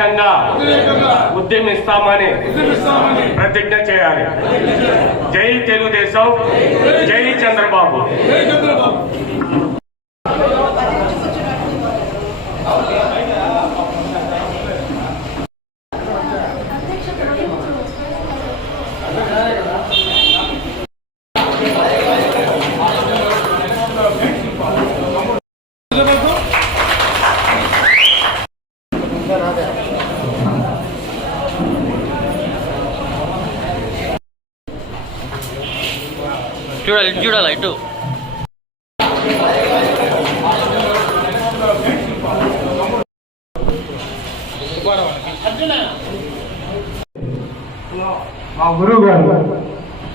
వ్యతిరేకంగా ఉద్యమిస్తామని ప్రతిజ్ఞ చేయాలి. జై తెలుగుదేశం, జై చంద్రబాబు. చూడాలి ఇటు మా గురువు గారు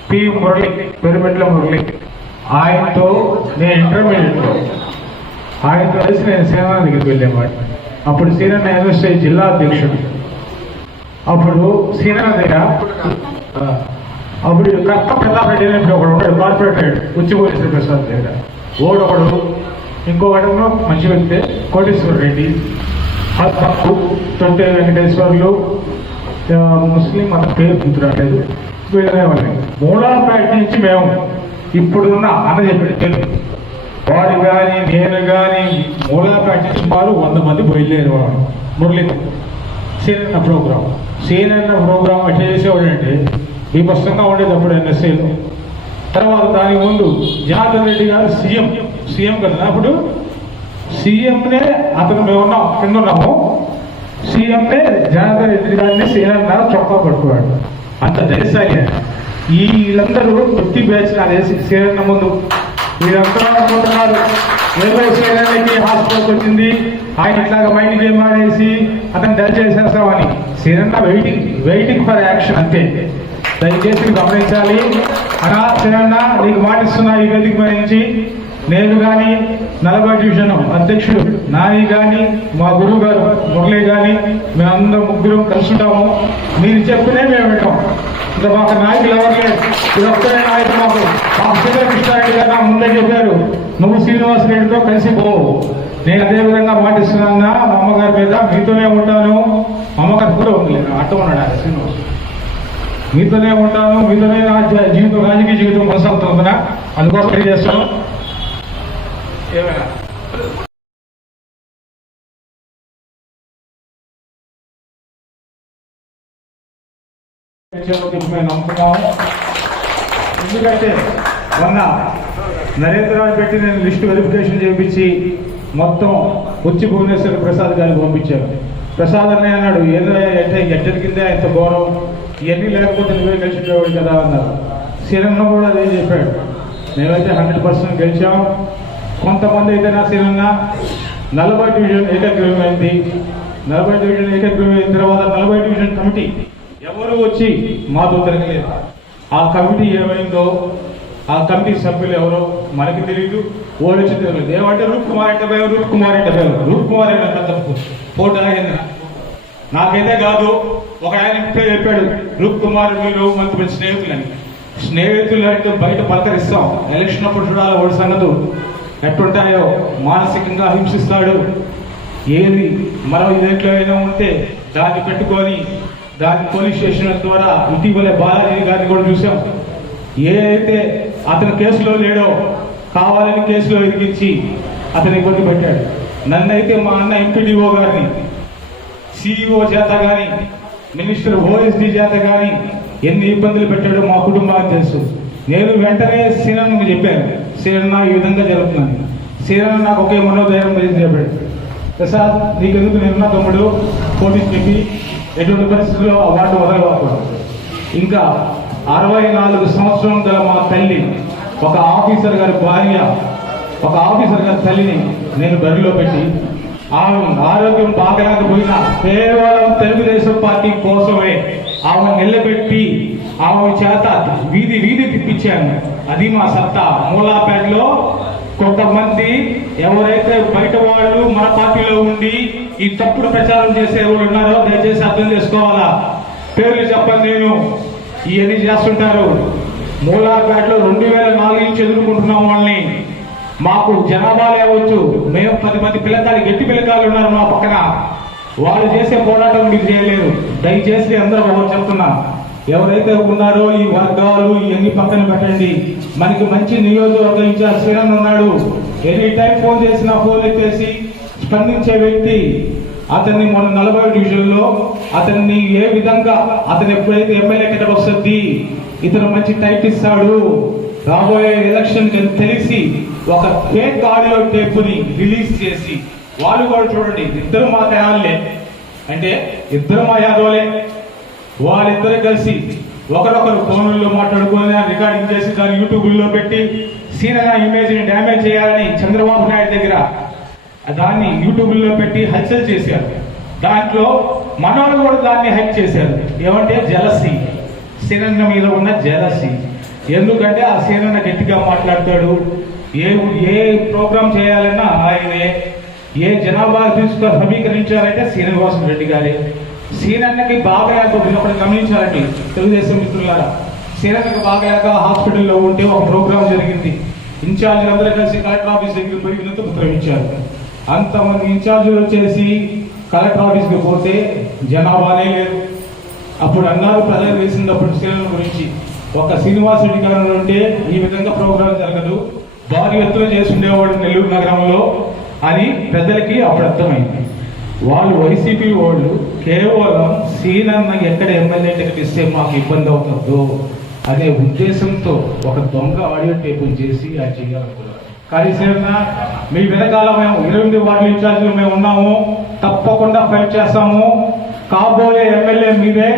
పి మురళి, పెరుమెట్ల మురళి, ఆయనతో నేను ఇంటర్మీడియట్లో ఆయనతో కలిసి నేను సేనా దగ్గరికి వెళ్ళేవాడు. అప్పుడు సీనన్న యూనివర్సిటీ జిల్లా అధ్యక్షుడు. అప్పుడు సీనన్న దగ్గర అప్పుడు కర్త ప్రతాప్ రెడ్డి అని ఒకడు ఉంటాడు, కార్పొరేటర్ ఉచ్చిపోలీసు ప్రసాద్ దగ్గర ఓడొకడు, ఇంకొకడు మంచి వ్యక్తి కోటేశ్వర రెడ్డి, తొట్టె వెంకటేశ్వర్లు, ముస్లిం అతని పేరు గుర్తురాలేదు, వీళ్ళని మూలాపేట నుంచి మేము ఇప్పుడున్న అన్న చెప్పాడు తెలుగు వాడు కానీ నేను కానీ మూలాపేట నుంచి వాళ్ళు 100 మంది బయలుదేరేవాడు. మురళి సీనన్న ప్రోగ్రాం ఎట్లా చేసేవాడు అంటే బీభత్సంగా ఉండేది అప్పుడు ఎన్ఎస్ఏలో. తర్వాత దానికి ముందు జనార్దన్ రెడ్డి గారు సీఎం కదా, అప్పుడు సీఎంనే అతను మేమున్నాం కింద ఉన్నాము, సీఎంనే జనార్దన్ రెడ్డి గారిని సీనన్న చొక్కా పట్టుకున్నాడు. అంత దయసాగి వీళ్ళందరూ వృత్తి బ్యాచ్ నాదేసి సీనన్న ముందు వీళ్ళందరూ అనుకుంటున్నారు ఏదో సీనన్నకి హాస్పిటల్కి వచ్చింది, ఆయన ఇట్లాగా మైండ్ గేమ్ ఆడేసి అతను dull చేసేస్తామని. Seenanna waiting for action అంతే. దయచేసి గమనించాలి. అనా సీనన్న నీకు మాటిస్తున్నా ఈ వేదిక నుంచి, నేను కానీ 40 డివిజన్ అధ్యక్షుడు నాని కానీ మా గురువు గారు మురళి కానీ మేమందరం ముగ్గురం కలిసి ఉంటాము. మీరు చెప్పినే మేము వింటాం. ఇంకా మాకు నాయకులు ఎవరు లేదు, ఇది ఒక్కరే నాయకులు. మాకు శ్రీకృష్ణారెడ్డి గారు నాకు ముందే చెప్పారు, నువ్వు శ్రీనివాస్ రెడ్డితో కలిసి పోవు. నేను అదేవిధంగా మాటిస్తున్నాను మా అమ్మగారి మీద, మీతోనే ఉంటాను. మా అమ్మగారు కూడా ఉంది, అట్ట ఉన్నాడు శ్రీనివాస్, మీతోనే ఉంటాను, మీతోనే నా జీవితం రాజకీయ జీవితం కొనసాగుతుందా, అందుకోసం ట్రై చేస్తాను. ఏమైనా మేము నమ్ముతున్నాము. ఎందుకంటే మొన్న నరేంద్ర పెట్టి నేను లిస్టు వెరిఫికేషన్ చేయించి మొత్తం వచ్చి భువనేశ్వర్ ప్రసాద్ గారికి పంపించాను. ప్రసాద్ అనే అన్నాడు, ఏదో ఎడ్జెట్ కింద ఎంత గౌరవం, ఇవన్నీ లేకపోతే నువ్వే గెలిచిపోయాడు కదా అన్నారు. సీనన్న కూడా అదే చెప్పాడు, మేమైతే 100% గెలిచాం. కొంతమంది అయితే నా సీనన్న 40 డివిజన్ ఏకగ్రీవం అయింది. 40 డివిజన్ ఏకగ్రీవం అయిన తర్వాత 40 డివిజన్ కమిటీ ఎవరు వచ్చి మాతో తిరగలేదు. ఆ కమిటీ ఏమైందో, ఆ కమిటీ సభ్యులు ఎవరో మనకి తెలియదు, ఓడి వచ్చి తిరగలేదు. ఏమంటే రూప్ కుమార్ అంటే రూప్ కుమార్ అంటే తప్పు ఫోటో అయింది. నాకైతే కాదు, ఒక ఆయన ఇప్పుడే చెప్పాడు, రూప్ కుమార్ మీరు మంచి స్నేహితులు అంటే బయట పలకరిస్తాం, ఎలక్షన్ అప్పుడు చూడాలి ఓడి సంగతు ఎట్టుంటాయో, మానసికంగా హింసిస్తాడు. ఏది మనం ఇదేంట్లో అయినా ఉంటే దాన్ని పెట్టుకొని దాన్ని పోలీస్ స్టేషన్ ద్వారా ఇటీవలే బాలాజీ గారిని కూడా చూసాం. ఏదైతే అతను కేసులో లేడో కావాలని కేసులో ఇరికించి అతని ఇబ్బంది పెట్టాడు. నన్నైతే మా అన్న ఎంపీడీఓ గారిని సిఇఓ చేత కానీ మినిస్టర్ ఓఎస్డీ చేత కానీ ఎన్ని ఇబ్బందులు పెట్టాడో మా కుటుంబానికి తెలుసు. నేను వెంటనే సీనన్నకు చెప్పాను, సీనన్న ఈ విధంగా జరుగుతున్నాను. సీనన్న నాకు ఒకే మనోధైర్యం గురించి చెప్పాడు, ప్రసాద్ నీకెందుకు నిన్న తమ్ముడు పోటీ చెప్పి ఎటువంటి పరిస్థితుల్లో అవార్డు వదలకూడదు. ఇంకా 64 సంవత్సరం గల మా తల్లి, ఒక ఆఫీసర్ గారి భార్య, ఒక ఆఫీసర్ గారి తల్లిని నేను బరిలో పెట్టి ఆమె ఆరోగ్యం బాగలేకపోయినా కేవలం తెలుగుదేశం పార్టీ కోసమే ఆమె నిలబెట్టి ఆమె చేత వీధి తిప్పించాను. అది మా సత్తా. మూలాపేటలో కొంతమంది ఎవరైతే బయట వాళ్ళు మన పార్టీలో ఉండి ఈ తప్పుడు ప్రచారం చేసే వాళ్ళు ఉన్నారో దయచేసి అర్థం చేసుకోవాలా. పేర్లు చెప్పండి, నేను ఇవన్నీ చేస్తుంటారు. మూలాపేటలో 2004 నుంచి ఎదుర్కొంటున్నాం వాళ్ళని. మాకు జనాభా లేవచ్చు, మేము 10 మంది పిల్లకాయలు, గట్టి పిల్లకాయలు ఉన్నారు మా పక్కన. వాళ్ళు చేసే పోరాటం మీరు చేయలేరు. దయచేసి అందరూ ఒకటి చెప్తున్నా, ఎవరైతే ఉన్నారో ఈ వర్గాలు ఇవన్నీ పక్కన పెట్టండి. మనకి మంచి నియోజకవర్గ ఇన్ఛార్జ్ శ్రీరామ్ ఉన్నాడు. ఎనీ టైం ఫోన్ చేసినా ఫోన్ ఎత్తేసి స్పందించే వ్యక్తి. అతన్ని మొన్న 40 డివిజన్లో అతన్ని ఏ విధంగా అతను ఎప్పుడైతే ఎమ్మెల్యే కింద వస్తుంది ఇతను మంచి టైట్ ఇస్తాడు. రాబోయే ఎలక్షన్ తెలిసి ఒక ఫేక్ ఆడియో టేపుని రిలీజ్ చేసి వాళ్ళు కూడా చూడండి, ఇద్దరు మా తయారులే అంటే ఇద్దరు మా యాదవులే, వాళ్ళిద్దరు కలిసి ఒకరొకరు ఫోన్లలో మాట్లాడుకొని రికార్డింగ్ చేసి దాన్ని యూట్యూబ్లో పెట్టి సీనగా ఇమేజ్ని డ్యామేజ్ చేయాలని చంద్రబాబు నాయుడు దగ్గర దాన్ని యూట్యూబ్లో పెట్టి హల్చల్ చేశారు. దాంట్లో మనోళ్ళు కూడా దాన్ని హైక్ చేశారు. ఏమంటే జలసీ, సీనన్న మీద ఉన్న జలసీ. ఎందుకంటే ఆ సీనన్న గట్టిగా మాట్లాడతాడు. ఏ ప్రోగ్రాం చేయాలన్నా ఆయనే, ఏ జనాభా తీసుకొని సమీకరించాలంటే శ్రీనివాస రెడ్డి గారే. సీనన్నకి బాగలేక ఒకటి గమనించాలండి తెలుగుదేశం మిత్రులారా, సీనన్నకి బాగలేక హాస్పిటల్లో ఉంటే ఒక ప్రోగ్రాం జరిగింది. ఇన్ఛార్జీలు అందరూ కలిసి కలెక్టర్ ఆఫీస్ దగ్గర పోయి వినతి పత్రం ఇచ్చారు. అంతమంది ఇన్ఛార్జీలు వచ్చేసి కలెక్టర్ ఆఫీస్కి పోతే జనాభానే లేదు. అప్పుడు అన్నారు ప్రజలు వేసినప్పుడు సీనన్న గురించి, ఒక శ్రీనివాస రెడ్డి గారు ఉంటే ఈ విధంగా ప్రోగ్రాం జరగదు, భారీ ఎత్తున చేసి ఉండేవాడు నెల్లూరు నగరంలో అని ప్రజలకి అప్పుడు అర్థమైంది. వాళ్ళు వైసీపీ వాళ్ళు కేవలం సీనన్న ఎక్కడ ఎమ్మెల్యే టికెట్ ఇస్తే మాకు ఇబ్బంది అవుతుందో అనే ఉద్దేశంతో ఒక దొంగ ఆడియో టేపులు చేసి అది చేయాలనుకున్నారు. కానీ సీనన్న మీ వెనకాల మేము 28 వార్డుల ఇన్ఛార్జీలు మేము ఉన్నాము, తప్పకుండా ఫైట్ చేస్తాము. కాబోయే ఎమ్మెల్యే మీరే.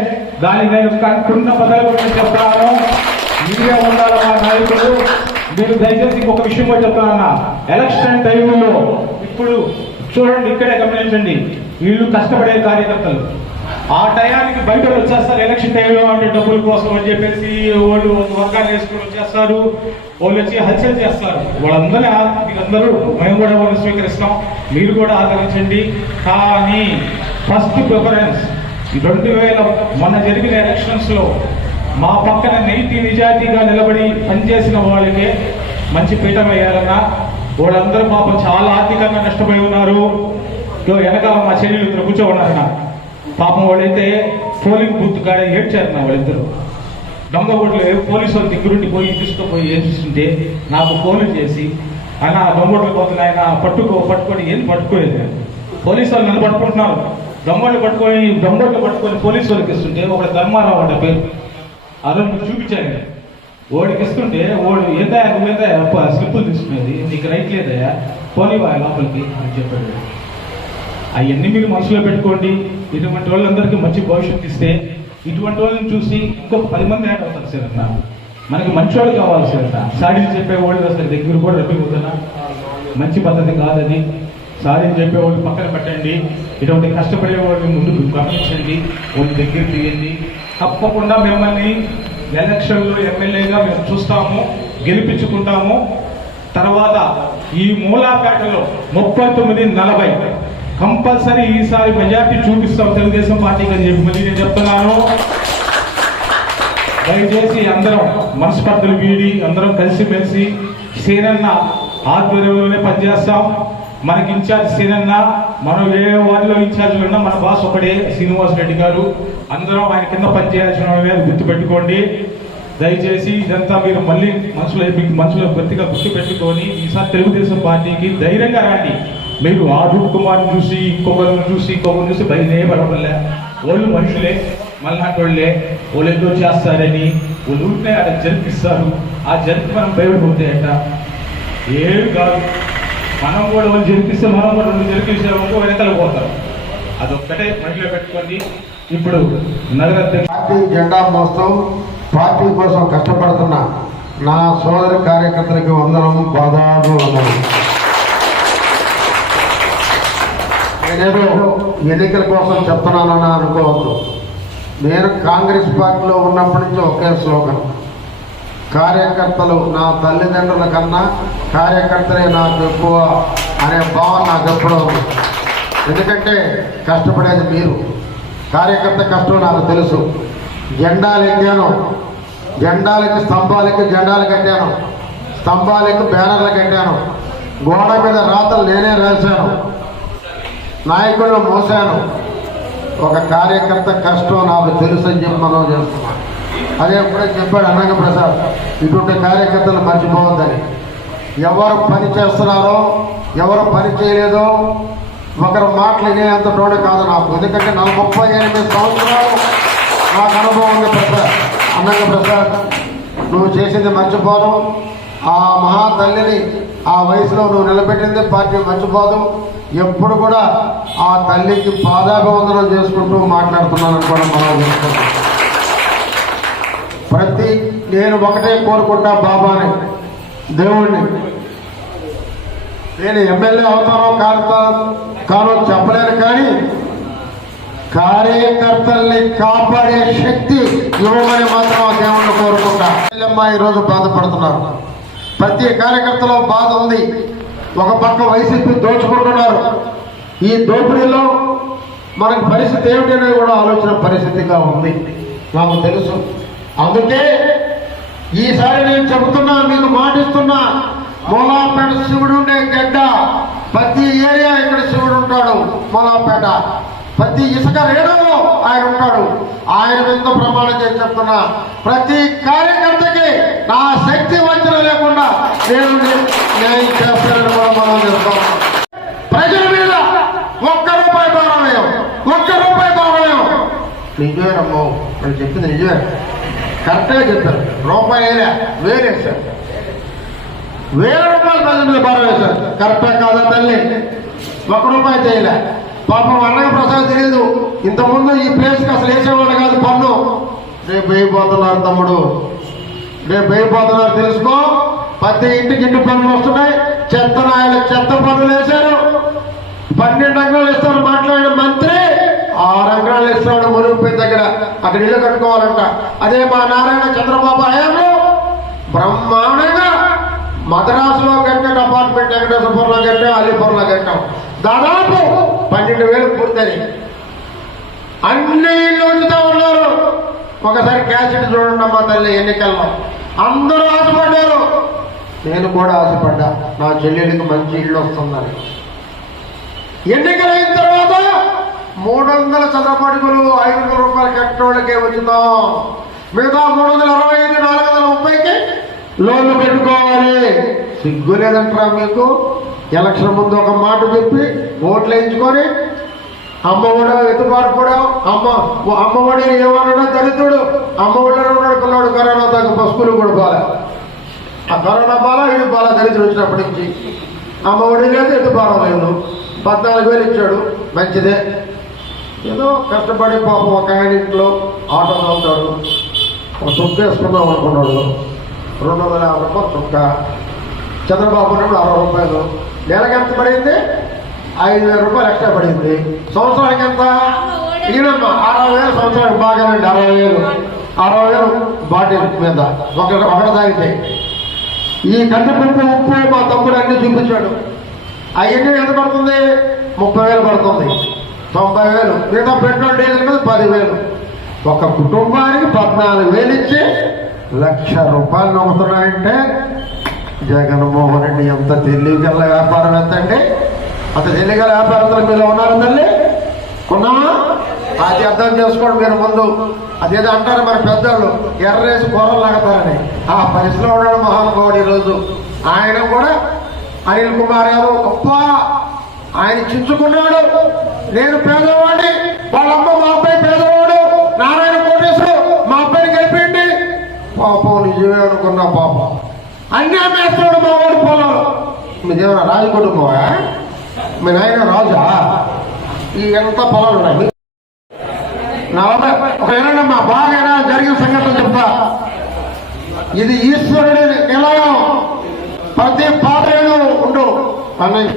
దానికి నేను కనుక్కున్న పదాల గురించి చెప్తాను, మీరే ఉండాలి మా నాయకులు. మీరు దయచేసి ఇంకొక విషయం కూడా చెప్తానన్నా, ఎలక్షన్ టైంలో ఇప్పుడు చూడండి, ఇక్కడే గమనించండి, వీళ్ళు కష్టపడే కార్యకర్తలు ఆ టయానికి బయట వచ్చేస్తారు. ఎలక్షన్ టైంలో అంటే డబ్బుల కోసం అని చెప్పేసి వాళ్ళు వర్గాలు వేసుకుని వచ్చేస్తారు. వాళ్ళు వచ్చి హల్చల్ చేస్తారు. మీరందరూ మేము కూడా వాళ్ళు స్వీకరిస్తాం, మీరు కూడా ఆదరించండి. కానీ ఫస్ట్ ప్రిఫరెన్స్ 2000 మొన్న జరిగిన ఎలక్షన్స్ లో మా పక్కన నిజాయితీగా నిలబడి పనిచేసిన వాళ్ళకే మంచి పీఠం వేయాలన్నా, వాళ్ళందరూ పాపం చాలా ఆర్థికంగా నష్టపోయి ఉన్నారు. వెనకాల మా చెల్లెలు ఇద్దరు కూర్చోమన్నారన్న, పాపం వాళ్ళైతే పోలింగ్ బూత్ కాడ ఏడ్చారన్న. వాళ్ళిద్దరు దొంగ ఓట్లు పోలీసు వాళ్ళ దగ్గరుండి పోయి తీసుకుపోయి ఏడ్చుస్తుంటే నాకు ఫోన్లు చేసి, అన్న దొంగోట్లు పోతుంది ఆయన పట్టుకొని ఏం పట్టుకోలేదు. పోలీసు వాళ్ళు నన్ను పట్టుకుంటున్నారు. దొంగోట్లు పట్టుకొని పోలీసు వాళ్ళకి ఇస్తుంటే ఒక ధర్మారావు అంట పేరు, అదే చూపించాను. ఓడికి ఇస్తుంటే ఓడి ఏదా నువ్వేదా స్లిప్పులు తీసుకునేది, నీకు రైట్ లేదా, పోనీవా లోపలికి అని చెప్పాడు. అవన్నీ మీరు మనసులో పెట్టుకోండి. ఇటువంటి వాళ్ళందరికీ మంచి భవిష్యత్తు ఇస్తే ఇటువంటి వాళ్ళని చూసి ఇంకొక 10 మంది యాడ్ అవుతారు సార్ అన్న. మనకి మంచి వాళ్ళు కావాలి సార్ అన్న. సాడీలు చెప్పేవాళ్ళు అసలు దగ్గర కూడా రప్పిపోతున్నా, మంచి పద్ధతి కాదని. సాడీలు చెప్పేవాళ్ళు పక్కన పెట్టండి. ఇటువంటి కష్టపడే వాళ్ళని ముందుకు గమనించండి, వాళ్ళ దగ్గర తీయండి. తప్పకుండా మిమ్మల్ని ఎలక్షన్లో ఎమ్మెల్యేగా మేము చూస్తాము, గెలిపించుకుంటాము. తర్వాత ఈ మూలాపేటలో 39-40 కంపల్సరీ ఈసారి మెజార్టీ చూపిస్తాం తెలుగుదేశం పార్టీకి అని చెప్పి మళ్ళీ నేను చెప్తున్నాను. దయచేసి అందరం మనస్పర్ధలు వీడి అందరం కలిసిమెలిసి సీనన్న ఆధ్వర్యంలోనే పనిచేస్తాం. మనకి ఇన్ఛార్జ్ సీనన్న, మనం ఏ వార్డులో ఇన్ఛార్జ్లు ఉన్నా మన బాస్ ఒకటే శ్రీనివాస రెడ్డి గారు. అందరం ఆయన కింద పనిచేయాల్సిన గుర్తుపెట్టుకోండి. దయచేసి ఇదంతా మీరు మళ్ళీ మనసులో గట్టిగా గుర్తుపెట్టుకొని ఈసారి తెలుగుదేశం పార్టీకి ధైర్యంగా రండి. మీరు ఆ రూప్ కుమార్ని చూసి ఇంకొకరిని చూసి భయపడవల్లే. వాళ్ళు మనుషులే, మళ్ళాంటి వాళ్ళే. వాళ్ళు ఏదో చేస్తారని వాళ్ళు ఊరినే అక్కడ జరిపిస్తారు. ఆ జరిపి మనం భయపడిపోతాయట. ఏమి కాదు, మనం కూడా వాళ్ళు జరిపిస్తే మనం కూడా వాళ్ళు జరిపిస్తే వెనకాల పోతారు. అదొక్కటే మనసులో పెట్టుకోండి. ఇప్పుడు నగర పార్టీ జెండా మోస్తాం, పార్టీ కోసం కష్టపడుతున్న నా సోదరి కార్యకర్తలకి వందనం, పాదాలు వందనం. నేనేదో ఎన్నికల కోసం చెప్తున్నానని అనుకోవద్దు. నేను కాంగ్రెస్ పార్టీలో ఉన్నప్పటి నుంచి ఒకే స్లోగన్, కార్యకర్తలు నా తల్లిదండ్రుల కన్నా కార్యకర్తలే నాకు ఎక్కువ అనే భావన నాకు ఎప్పుడూ ఉంది. ఎందుకంటే కష్టపడేది మీరు, కార్యకర్త కష్టం నాకు తెలుసు. జెండాలు ఎక్కాను, జెండాలకి జెండాలు కట్టాను, స్తంభాలకి బ్యానర్లు కట్టాను, గోడ మీద రాతలు నేనే రాశాను, నాయకులను మోసాను, ఒక కార్యకర్త కష్టం నాకు తెలుసు అని చెప్పి మనం చేస్తున్నాం. అదే ఎప్పుడే చెప్పాడు అన్నగ ప్రసాద్, ఇటువంటి కార్యకర్తలు మర్చిపోవద్దని. ఎవరు పని చేస్తున్నారో ఎవరు పని చేయలేదో ఒకరు మాటలు వినేంత తోడే కాదు నాకు. ఎందుకంటే 38 సంవత్సరాలు నాకు అనుభవం ఉంది ప్రసాద్. అన్నగ ప్రసాద్, నువ్వు చేసింది మర్చిపోను. ఆ మహా తల్లిని ఆ వయసులో నువ్వు నిలబెట్టింది పార్టీ మర్చిపోదు. ఎప్పుడు కూడా ఆ తల్లికి పాదాభివందనం చేసుకుంటూ మాట్లాడుతున్నానని కూడా మనం చేసుకుంటాం. నేను ఒకటే కోరుకుంటా బాబాని, దేవుణ్ణి. నేను ఎమ్మెల్యే అవుతానో కానో చెప్పలేను, కానీ కార్యకర్తల్ని కాపాడే శక్తి ఇవ్వమని మాత్రం ఆ దేవుణ్ణి కోరుకుంటా. ఈరోజు బాధపడుతున్నారు. ప్రతి కార్యకర్తలో బాధ ఉంది. ఒక పక్క వైసీపీ దోచుకుంటున్నారు. ఈ దోపిడీలో మనకు పరిస్థితి ఏమిటనేది కూడా ఆలోచన పరిస్థితిగా ఉంది, నాకు తెలుసు. అందుకే ఈసారి నేను చెబుతున్నా, మీకు మాటిస్తున్నా, మూలాపేట శివుడు ఉండే గడ్డ, ప్రతి ఏరియా ఇక్కడ శివుడు ఉంటాడు. మూలాపేట ప్రతి ఇసుక రేణులో ఆయన ఉంటాడు. ఆయన మీద ప్రమాణం చేసి చెప్తున్నా, ప్రతి కార్యకర్తకి నా శక్తి వంచన లేకుండా నేను న్యాయం చేస్తానని కూడా మనం చెప్తాం. ప్రజల మీద ఒక్క రూపాయి బాగలేం, ఒక్క రూపాయి బాగలేం. నిజమేనమ్మో, నేను చెప్పింది నిజమే, కరెక్ట్గా చెప్పారు. రూపాయి వేరేసారు, 1000 రూపాయలు ప్రజల మీద భారం వేశారు. కరెక్టా కాదా తల్లి? 1 రూపాయి చేయలే. పాపం అన్నయ్య ప్రసాద్ తెలియదు, ఇంతకుముందు ఈ ప్లేస్కి అసలు వేసేవాళ్ళు కాదు పన్ను. రేపు వేయిపోతున్నారు తమ్ముడు, రేపు వేయిపోతున్నారు తెలుసుకో. ప్రతి ఇంటికి ఇంటి పన్నులు వస్తున్నాయి. చెత్త నాయలు చెత్త పన్నులు వేశారు. 12 రంగాలు ఇస్తాడు మాట్లాడిన మంత్రి, 6 రంగాలు ఇస్తాడు మునిగిపోయిన దగ్గర. అక్కడ ఇల్లు కట్టుకోవాలంట. అదే మా నారాయణ చంద్రబాబు హయాంలో బ్రహ్మాండంగా మద్రాసులో కట్టాడు అపార్ట్మెంట్, వెంకటేశ్వరపురంలో కట్టాం, అలీపురంలో కట్టాం. దాదాపు 12,000 పూర్తయి అన్ని ఇళ్ళు ఉంచుతా ఉన్నారు. ఒకసారి క్యాసెట్ చూడండి అమ్మా తల్లి, ఎన్నికల్లో అందరూ ఆశపడ్డారు. నేను కూడా ఆశపడ్డా, నా చెల్లెలికి మంచి ఇల్లు వస్తుందని. ఎన్నికలైన తర్వాత 300 చదరపడుగులు 500 రూపాయలు కట్టిన వాళ్ళకే వచ్చుతాం. మిగతా 365, 430కి లోన్లు పెట్టుకోవాలి. సిగ్గు లేదంటారా మీకు? ఎలక్షన్ ముందు ఒక మాట చెప్పి ఓట్లు వేయించుకొని అమ్మఒడ ఎత్తుబాటు కూడా అమ్మఒడిని ఏమన్నాడో దళితుడు, అమ్మఒడిలో ఉన్నాడు పిల్లవాడు కరోనా తగ్గ పసుపులు కూడా బాల. ఆ కరోనా బాల ఇది బాల దళితుడు వచ్చినప్పటి నుంచి. అమ్మఒడి లేదు, ఎత్తుబారం లేదు. 14,000 ఇచ్చాడు, మంచిదే. ఏదో కష్టపడి పాపం ఒక ఆయన ఇంట్లో ఆటో అవుతాడు, ఒక చుక్క వేసుకుందాం అనుకున్నాడు. 250 రూపాయలు చుక్క. చంద్రబాబు ఉన్నప్పుడు 60 రూపాయలు. నెలకి ఎంత పడింది? 5,000 రూపాయలు ఎక్స్ట్రా పడింది. సంవత్సరానికి ఎంత? ఈయనమ్మా 60,000 సంవత్సరానికి. బాగానండి, 60,000 బాటిల్ మీద ఒకటి తాగితే. ఈ కందిపప్పు ఉప్పు మా తమ్ముడు అన్ని చూపించాడు. అవన్నీ ఎంత పడుతుంది? 30,000 పడుతుంది. 90,000. మిగతా పెట్రోల్ డీజిల్ మీద 10,000. ఒక కుటుంబానికి 14,000 ఇచ్చి 1,00,000 రూపాయలు నమ్ముతున్నాయంటే జగన్మోహన్ రెడ్డి ఎంత తెలివిగల వ్యాపారం ఎంతండి? అంత తెలివిగల వ్యాపారస్తులు మీరు ఉన్నారు తల్లి, ఉన్నామా? అది అర్థం చేసుకోండి మీరు ముందు. అదేదో అంటారు మన పెద్దవాళ్ళు, ఎర్రేసి కూరలు లాగతారని. ఆ పరిస్థితిలో ఉన్నాడు మహానుభావుడు ఈరోజు. ఆయన కూడా అనిల్ కుమార్ యాదవ్ గొప్ప, ఆయన చించుకున్నాడు. నేను పేదవాడిని, వాళ్ళమ్మ మా అబ్బాయి పేదవాడు, నారాయణ కోటేశ్వరు మా అబ్బాయిని గెలిపిండి. పాపం నిజమే అనుకున్నా. పాపం అన్నీ అమ్మేస్తాడు మా వాడి పొలాలు. మీదేమైనా రాజు కుటుంబమా? మీ నాయన రాజా? ఈ ఎంత పొలాలు ఉన్నాయి? 40 ఒక ఏనమ్మా బాగా జరిగిన సంఘటన చెప్తా. ఇది ఈశ్వరుడి నిలయం. ప్రతి పాదరేణు ఉండు అన్నయ్య,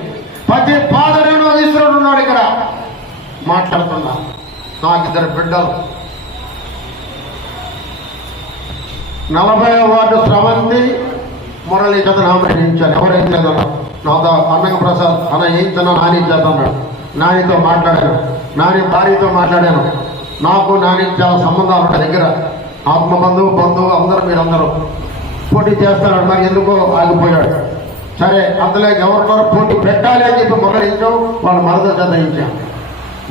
ప్రతి పాదరేణు ఈశ్వరుడు ఉన్నాడు. ఇక్కడ మాట్లాడుతున్నా, నాకు 2 బిడ్డలు. 40వ వార్డు స్రవంతి మురళి చేత నామినేషన్. ఎవరేం చేద్దాం? నాతో అన్నగ ప్రసాద్ అన్న ఏం తిన్నా నాని చేద్దన్నాడు. నానితో మాట్లాడాను, నాని భార్యతో మాట్లాడాను. నాకు నాని చాలా సంబంధాలు ఉంటాయి దగ్గర, బంధువు అందరూ మీరందరూ పోటీ చేస్తాడు. మరి ఎందుకో ఆగిపోయాడు. సరే అందులో గవర్నర్ పోటీ పెట్టాలి అని చెప్పి మొదలైంచాం. వాళ్ళు మరద చేత ఇచ్చాం.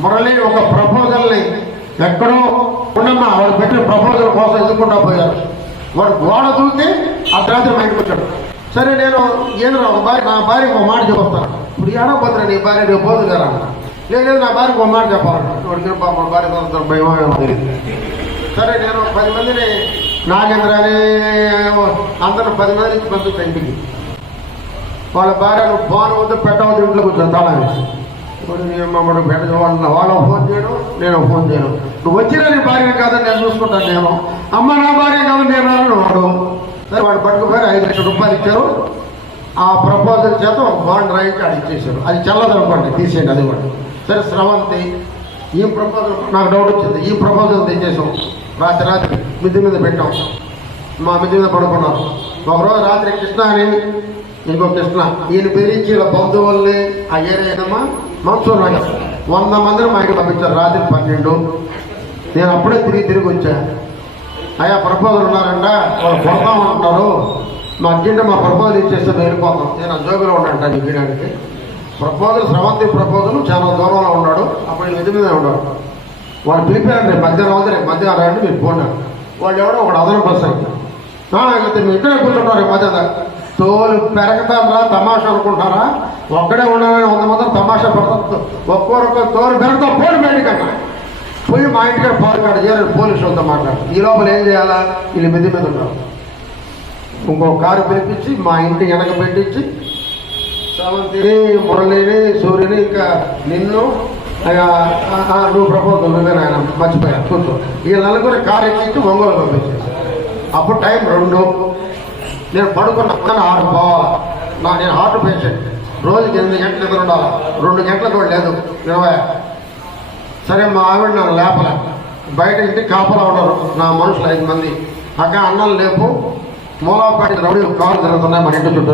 మురళి ఒక ప్రపోజల్ని ఎక్కడో ఉండమ్మా వాళ్ళు పెట్టిన ప్రపోజల్ కోసం ఎదుర్కొంటా పోయారు. వాడు గోడ దూకి అర్ధరాత్రి మా ఇంటికి వచ్చాడు. సరే నేను ఏంద్రా ఒక భార్య నా భార్యకు ఒక మాట చెప్తాను. ఇప్పుడు ఏడవద్దురా నీ భార్య రేపు పోదు కదా. లేదు నా భార్యకు ఒక మాట చెప్పాలంట. వాడికి మా భార్య భయం తెలియదు. సరే నేను 10 మందిని నాగేంద్ర అని అందరూ 10 మంది నుంచి పంపిస్తాను ఇంటికి. వాళ్ళ భార్యను ఫోన్ వద్దు పెట్టవద్దు ఇంట్లో కూర్చొని తాళాన్ని. ఇప్పుడు నేను మమ్మల్ని పెట్ట వాళ్ళ ఫోన్ చేయడం నేను ఫోన్ చేయడం. నువ్వు వచ్చినా నీ భార్య కాదని నేను చూసుకుంటాను. నేను అమ్మ నా భార్య కాదని నేను అన్నాను. వాడు సరే వాడు పట్టుకుపోయి 5 లక్షల రూపాయలు ఇచ్చారు. ఆ ప్రపోజల్ చేత బాండ్ రాయించి ఆడు ఇచ్చేసారు. అది చల్లదనుకోండి తీసేయండి అది కూడా. సరే స్రవంతి ఈ ప్రపోజల్ నాకు డౌట్ వచ్చింది. ఈ ప్రపోజల్ తెచ్చేసాం. రాత్రి మిద్ది మీద పెట్టాం. మా మిద్ది మీద పడుకున్నారు. ఒకరోజు రాత్రి కృష్ణ అని ఇంకో కృష్ణ ఈయన బెదిరించి ఇలా బంధువుల్ని ఆ ఏరియామా మంచూరు నగర్ 100 మందిని మా ఇంటికి పంపించారు. రాత్రి 12. నేను అప్పుడే తిరిగి వచ్చా. అయ్యా ప్రపోజల్ ఉన్నారంట వాళ్ళు కొడతామంటారు. మా అర్జెంట్ మా ప్రపోజల్ ఇచ్చేస్తే వెళ్ళిపోతాం. నేను ఆ జోబులో ఉన్నాడంట దిగడానికి. ప్రపోజల్ స్రవంతి ప్రపోజల్ చాలా దూరంలో ఉన్నాడు. అప్పుడు నిజ మీద ఉన్నాడు. వాళ్ళు పిలిపారంటే మధ్యాహ్నం అవుతుంది. రేపు మధ్యాహ్నం రండి మీరు పోయినారు. వాళ్ళు ఎవడో ఒకడు అదనం బస్ అయితే మీరు ఇక్కడే కూర్చుంటారు. మధ్యాహ్నం తోలు పెరగతారా తమాషా అనుకుంటారా? ఒక్కడే ఉండాలని 100 మంది తమాషా పడతారు. ఒక్కొక్కరు తోలు పెరగతా పోలు బయటకన్నా పోయి మా ఇంటికి ఫోన్ కార్డు చేయాలని పోలీసులతో మాట్లాడు. ఈ లోపల ఏం చేయాలా? వీళ్ళు మిద్ది మీద ఉంటారు. ఇంకో కారు పిలిపించి మా ఇంటి వెనక పెట్టించి శ్రవంతిని మురళిని సూర్యుని ఇంకా నిన్ను నువ్వు ప్రపోజల్ ఆయన మర్చిపోయా కూర్చో. ఈ నలుగురు కారు ఎక్కించి ఒంగోలు పంపించేసి అప్పుడు టైం 2. నేను పడుకున్న 6 పోవాలి. నేను హార్ట్ పేషెంట్. రోజుకి 8 గంటలు నిద్ర ఉండాలి. 2 గంటల కూడా లేదు 20. సరే మా ఆవిడ నన్ను లేపలే. బయట ఇంటికి కాపలా ఉన్నారు నా మనుషులు 5 మంది. అక్క అన్నం లేపు మూలపాటి రౌడీ కారు జరుగుతున్నాయి మన ఇంటి చుట్టూ.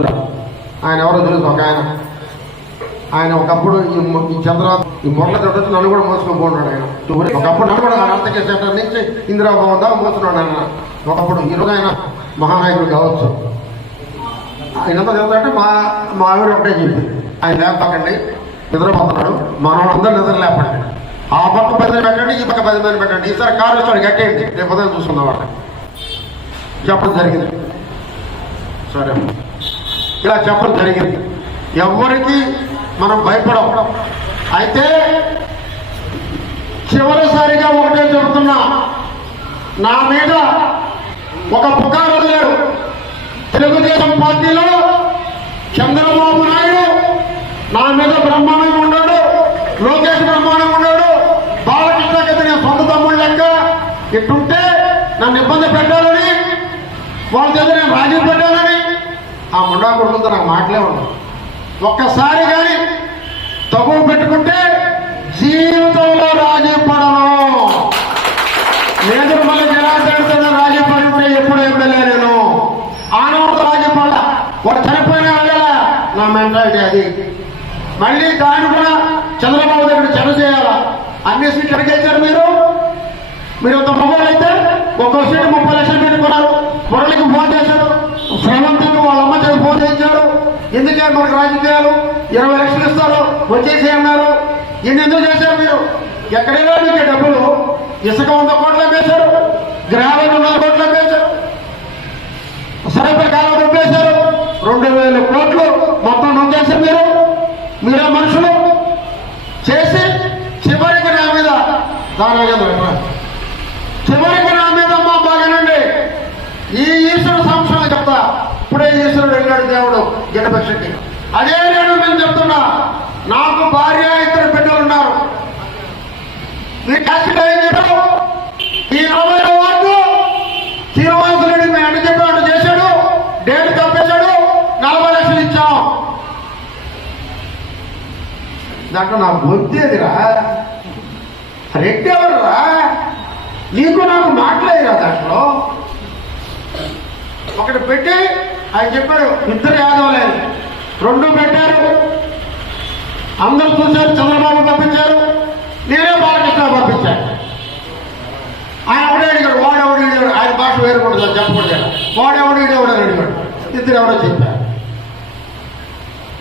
ఆయన ఎవరో తెలుసు ఒక ఆయన ఒకప్పుడు ఈ చంద్రబాబు ఈ మురళ వచ్చి నన్ను కూడా మోసుకొని ఆయన. ఒకప్పుడు నన్ను కూడా అంతకే సెంటర్ నుంచి ఇందిరాబాబు దాకా మోస్తున్నాడు ఆయన. ఒకప్పుడు ఈరోజు ఆయన మహానాయకుడు కావచ్చు. ఆయన ఎంత చెప్తాంటే మా ఆవిడ ఒకటే చెప్పింది ఆయన లేపకండి నిద్రపోతున్నాడు. మనవాళ్ళందరూ నిద్ర లేపండి. ఆ పక్క 10 మంది పెట్టండి, ఈ పక్క 10 మంది పెట్టండి. ఈసారి కారు వస్తాడు కట్టేయండి. రేపు ఉదయం చూసుకుందాం వాళ్ళ చెప్పడం జరిగింది. సరే ఇలా చెప్పడం జరిగింది. ఎవరికి మనం భయపడం. అయితే చివరిసారిగా ఒకటే చెబుతున్నా, నా మీద ఒక పుకారు వదిలాడు. తెలుగుదేశం పార్టీలో చంద్రబాబు నాయుడు నా మీద బ్రహ్మాండంగా ఉన్నాడు, లోకేష్ బ్రహ్మాండంగా ఉన్నాడు, బాలకృష్ణకి నేను సొంత తమ్ముడు లెక్క. ఇట్టుంటే నన్ను ఇబ్బంది పెట్టాలని వాళ్ళ దగ్గర నేను రాజీ పెట్టాలని ఆ ముండా కొడుకులతో నాకు మాటలే ఉండవు. ఒక్కసారి కానీ తగువ పెట్టుకుంటే జీవితంలో రాజీ పడను. నేను మళ్ళీ జనార్దన్తో రాజీ పడితే ఎప్పుడు ఎమ్మెల్యే నేను ఆనవత రాజీ పడ వాడు చనిపోయినా వెళ్ళాలా నా మెంటాలిటీ అది. మళ్ళీ దాన్ని కూడా చంద్రబాబు దగ్గర చెడ చేయాలా. అన్ని సీట్లు ఎడగేశారు మీరు అంత మొబైల్ అయితే ఒక్కో సీటు 30 లక్షలు పెట్టుకున్నారు. మురళికి ఫోన్ చేశారు, శ్రవంతికి వాళ్ళ అమ్మ చేసి ఫోన్ చేయించారు. ఎందుకే మనకు రాజకీయాలు 20 లక్షలు ఇస్తారు వచ్చేసి అన్నారు. ఇన్ని ఎందుకు చేశారు మీరు? ఎక్కడైనా మీకు డబ్బులు ఇసుక 100 కోట్లు వేశారు, గ్రామీణ 100 కోట్లు వేశారు, సరైన కాలం డబ్బేశారు 2000 కోట్లు మొత్తం నొక్కేశారు. మీరే మనుషులు చేసి చివరికి నా మీద చివరికి నా మీద అమ్మా బాగానండి. ఈ ఈశ్వరుడు సంవత్సరాలు చెప్తా. ఇప్పుడే ఈశ్వరుడు వెళ్ళాడు దేవుడు గిడ్డపక్షకి. అదే నేను చెప్తున్నా, నాకు భార్య 2 బిడ్డలు ఉన్నారు. ఈ కాస్ట్ ఈ 40వ వార్డు శ్రీనివాసరెడ్డి మేము అడ్డు చెప్పాడు చేశాడు, డేట్ తప్పేశాడు, 40 లక్షలు ఇచ్చాం. దాంట్లో నాకు బొద్దేదిరా. రెడ్డి ఎవర్రా? నీకు నాకు మాట్లాడేరా. దాంట్లో ఒకటి పెట్టి ఆయన చెప్పాడు 2 యాదవులే 2 పెట్టారు. అందరూ చూశారు. చంద్రబాబు పంపించారు, నేనే బాలకృష్ణ పంపించాను. ఆయన ఒకటే అడిగాడు, వాడెవడు ఇడేవాడు. ఆయన భాష వేరుకుంటుంది చెప్పకూడదు. వాడెవడు ఇడేవాడు అని అడిగాడు. 2 ఎవడో చెప్పారు.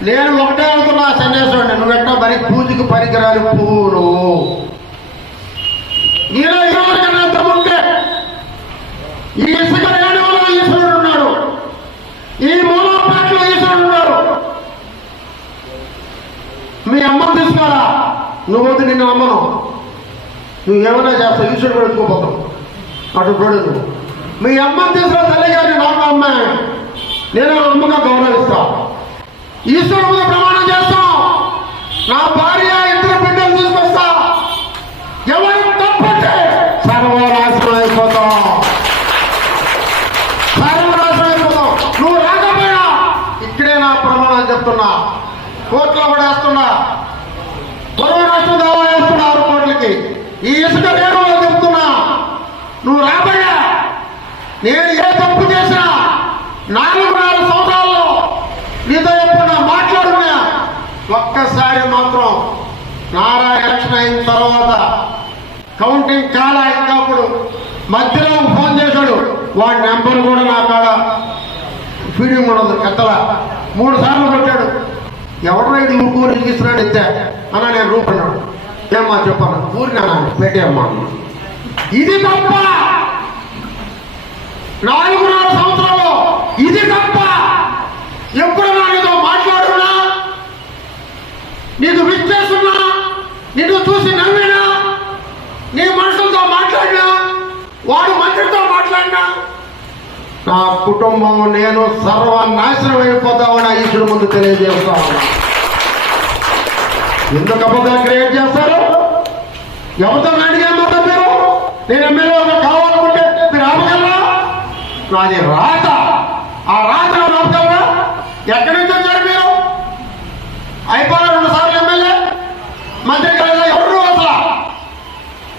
నేను ఒకటే అవుతున్నా సన్యాసుడిని, నువ్వెట్టా మరి పూజకి పనికిరాలి పువ్వును. నీలో ఎవరికైనా దమ్ముంటే ఈ ఇసుక రేణువులో ఈశ్వరుడు ఉన్నాడు, ఈ మూలపాట్లో ఈశ్వరుడు ఉన్నాడు. మీ అమ్మను తీసుకోరా, నువ్వు వద్దు, నిన్ను అమ్మను. నువ్వేమైనా చేస్తావు, ఈశ్వరుడు కూడా ఎత్తుకోపోతావు. అటు చూడు, నువ్వు మీ అమ్మని తీసుకురా, తల్లి గారిని నాకు అమ్మ, నేను అమ్మగా గౌరవిస్తా. ఈశ్వరుడు మీద ప్రమాణం చేస్తాం, నా భార్య ఇద్దరు బిడ్డలు తీసుకొస్తా. ఎవరు తప్పంటే సర్వనాశనం అయిపోతాం, సర్వనాశనం అయిపోతాం. నువ్వు రాకపోయినా ఇక్కడే నా ప్రమాణం చెప్తున్నా, కోర్టులో కూడా వేస్తున్నా, పొరుగు రాష్ట్రం దావా వేస్తున్నా 6 కోట్లకి. ఈ ఇసుక రేణువులో చెప్తున్నా, నువ్వు రాబోయా నేను ఏ తప్పు చేసినా 4 సంవత్సరాల్లో నీతో ఎప్పుడన్నా మాట్లాడున్నా, ఒక్కసారి మాత్రం నారాయణ ఎలక్షన్ అయిన తర్వాత కౌంటింగ్ కాల అయినప్పుడు మధ్యలో ఫోన్ చేశాడు, వాడి నెంబర్ కూడా నా కాడ ఫీడింగ్ ఉండదు, ఎత్తల 3 సార్లు కొట్టాడు. ఎవడో ఇది ఊరు ఇస్తున్నాడు ఎత్తే అన్నా, నేను రూపన్నాడు. ఏమ్మా చెప్పాను, ఊరినా పెట్టేమ్మా. ఇది తప్ప 4 సంవత్సరాలు, ఇది తప్ప ఎప్పుడు నీతో మాట్లాడున్నా, నీకు విచ్చేస్తున్నా, నిన్ను చూసి నవ్వినా, నీ మనుషులతో మాట్లాడినా, వాడు మంత్రితో మాట్లాడినా, నా కుటుంబం నేను సర్వనాశనం అయిపోతామని ఈశ్వరుడు ముందు తెలియజేస్తా ఉన్నా. ఎందుకు అబద్ధాలు క్రియేట్ చేస్తారు? ఎవరితో అడిగామో మీరు, నేను ఎమ్మెల్యే కావాలనుకుంటే మీరు ఆపగలరా? నాది రాత, ఆ రాత ఆపగలరా? ఎక్కడి నుంచి వచ్చారు మీరు? అయిపోయిన 2 సార్లు ఎమ్మెల్యే, మంత్రి గారు ఎవరు అసలు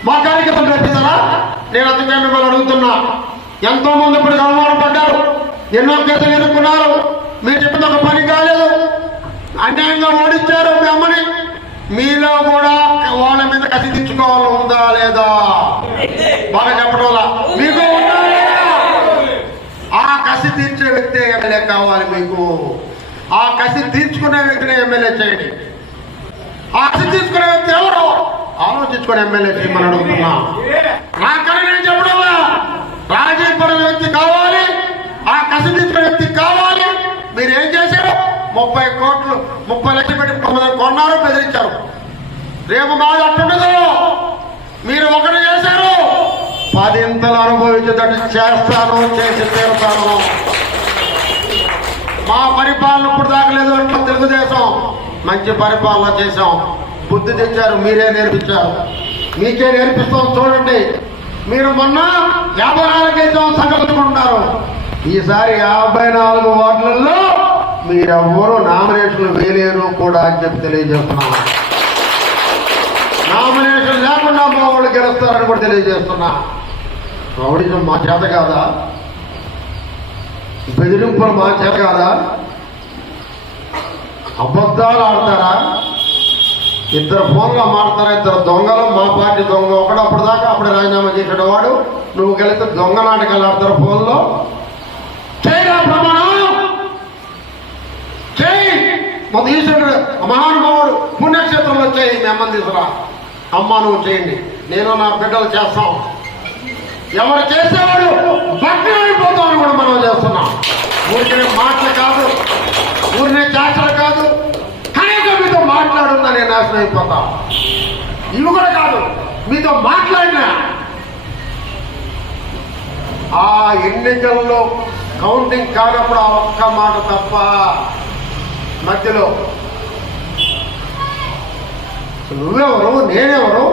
మా కార్యక్రమం రప్పిస్తారా? నేను అందుకే మిమ్మల్ని అడుగుతున్నా. ఎంతో మంది ఇప్పుడు అవమానం పడ్డారు, ఎన్నో కేసులు ఎదుర్కొన్నారు, మీరు చెప్పిన ఒక పని కాలేదు, అన్యాయంగా ఓడించారు మీ అమ్మని. మీలో కూడా వాళ్ళ మీద కసి తీర్చుకోవాలి ఉందా లేదా? బాగా చెప్పడం వల్ల మీకు ఉందా లేదా? ఆ కసి తీర్చే వ్యక్తి ఎమ్మెల్యే కావాలి మీకు. ఆ కసి తీర్చుకునే వ్యక్తిని ఎమ్మెల్యే చేయండి. ఆ కసి తీసుకునే వ్యక్తి ఎవరు ఆలోచించుకుని ఎమ్మెల్యే చేయమని అడుగుతున్నా. నాకని నేను చెప్పడం రాజీ పడిన వ్యక్తి కావాలి, ఆ కసి తీసుకునే వ్యక్తి కావాలి. మీరు ఏం చేశారు? 30 కోట్లు 30 లక్షలు పెట్టి కొన్నారు, బెదిరించారు. రేపు మాది అట్టుండదు, మీరు ఒకటి చేశారు, 10 ఇంతలు అనుభవించేటట్టు చేస్తాను, చేసి తీరుతాను. మా పరిపాలన ఇప్పుడు దాకలేదు అంటే తెలుగుదేశం మంచి పరిపాలన చేశాం, బుద్ధి తెచ్చారు, మీరే నేర్పించారు, మీకే నేర్పిస్తాం. చూడండి, మీరు మొన్న 54 సంకల్పించుకుంటున్నారు, ఈసారి 54 వార్డులలో మీరెవ్వరూ నామినేషన్లు వేయలేరు కూడా అని చెప్పి తెలియజేస్తున్నాను. నామినేషన్ లేకుండా మా వాళ్ళు గెలుస్తారని కూడా తెలియజేస్తున్నా. రౌడీజం మా చేత కాదా? బెదిరింపులు మా చేత కాదా? అబద్ధాలు ఆడతారా? 2 ఫోన్లో మాడతారా? 2 దొంగలు, మా పార్టీ దొంగ ఒకడు, అప్పుడు దాకా అప్పుడు రాజీనామా చేసాడు వాడు. నువ్వు కలిస్తే దొంగ నాటకాలు ఆడతారు ఫోన్లో. చేయరా ప్రమాణం, చేయి. మొదటి ఈశ్వరుడు మహానుభావుడు పుణ్యక్షేత్రంలో చేయి. మీ అమ్మని తీసుకురా, అమ్మ నువ్వు చేయండి, నేను నా బిడ్డలు చేస్తాం. ఎవరు చేసేవాడు భక్తులు అయిపోతామని కూడా మనం చేస్తున్నాం. ఊరికే మాటలు కాదు, ఊరినే చేష్టలు కాదు, కనీసం మీతో మాట్లాడున్నా నేను నాశనం అయిపోతా. ఇవి కూడా కాదు, మీతో మాట్లాడినా ఆ ఎన్నికల్లో కౌంటింగ్ కానప్పుడు ఆ ఒక్క మాట తప్ప మధ్యలో నువ్వెవరు నేనెవరు,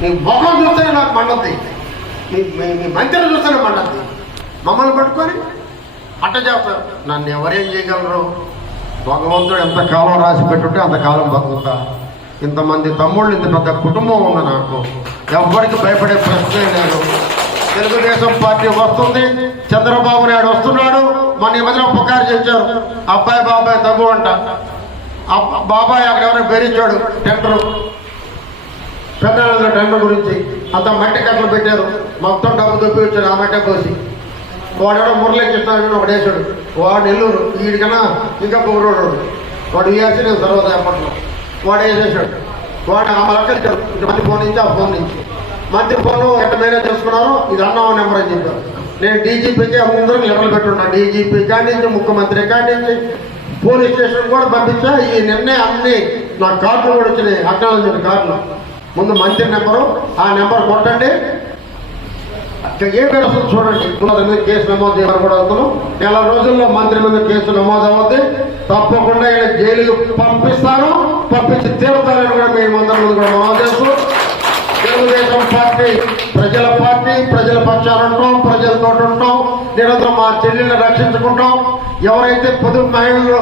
నీ ముఖం చూస్తేనే నాకు మండద్ది, మీ మంత్రిని చూస్తేనే మండద్ది. మమ్మల్ని పట్టుకొని అట్ట చేస్తారు. నన్ను ఎవరేం చేయగలరు? భగవంతుడు ఎంత కాలం రాసి పెట్టుంటే అంతకాలం బతుకుతా. ఇంతమంది తమ్ముళ్ళు, ఇంత పెద్ద కుటుంబం ఉంది నాకు, ఎవ్వరికి భయపడే ప్రశ్నే లేదు. తెలుగుదేశం పార్టీ వస్తుంది, చంద్రబాబు నాయుడు వస్తున్నాడు. మన ఈ మధ్యన పుకారు చేశారు, అబ్బాయి బాబాయ్ తగ్గు అంట. బాబాయ్ అక్కడ ఎవరైనా బెదిరించాడు టెండరు, పెద్ద టెండర్ గురించి అంత మట్టి కట్టలు పెట్టారు, మొత్తం డబ్బు దొప్పి వచ్చాడు. ఆ మట్టే కోసి వాడెవడో మురళీ కృష్ణ ఒకటి వేసాడు, వాడు నెల్లూరు, వీడికన్నా ఇంకా పొగరోడు. వాడు వేసి నేను తర్వాత అప్పట్లో వాడు వేసేసాడు. వాడు ఆ లెక్క మంది ఫోన్ నుంచి ఆ ఫోన్ నుంచి మంత్రి ఫోన్ ఎట్లా మేనేజ్ చేసుకున్నారో ఇది అన్నావు నెంబర్ అని చెప్పారు. నేను డీజీపీకి అందరికి లెక్కలు పెట్టున్నా. డీజీపీ కాడి నుంచి ముఖ్యమంత్రి కాడి నుంచి పోలీస్ స్టేషన్ కూడా పంపించా. ఈ నిన్నే అన్ని నా కార్డులు కూడా వచ్చినాయి, అక్నాలజీ కార్డులు. ముందు మంత్రి నెంబరు, ఆ నెంబర్ కొట్టండి, ఏ పేరు వస్తుంది చూడండి. అతని మీద కేసు నమోదు చేయాలని కూడా అవుతున్నాం. 4 రోజుల్లో మంత్రి మీద కేసు నమోదు అవుతుంది. తప్పకుండా ఆయన జైలుకి పంపిస్తాను, పంపించి తీరుతారని కూడా మేము అందరి ముందు కూడా నమోదు చేస్తూ, తెలుగుదేశం పార్టీ ప్రజల పార్టీ, ప్రజల పక్షాలు ఉంటాం, ప్రజలతో ఉంటాం, నిరంతరం మా చెల్లెల్ని రక్షించుకుంటాం. ఎవరైతే పొదుపు మహిళలు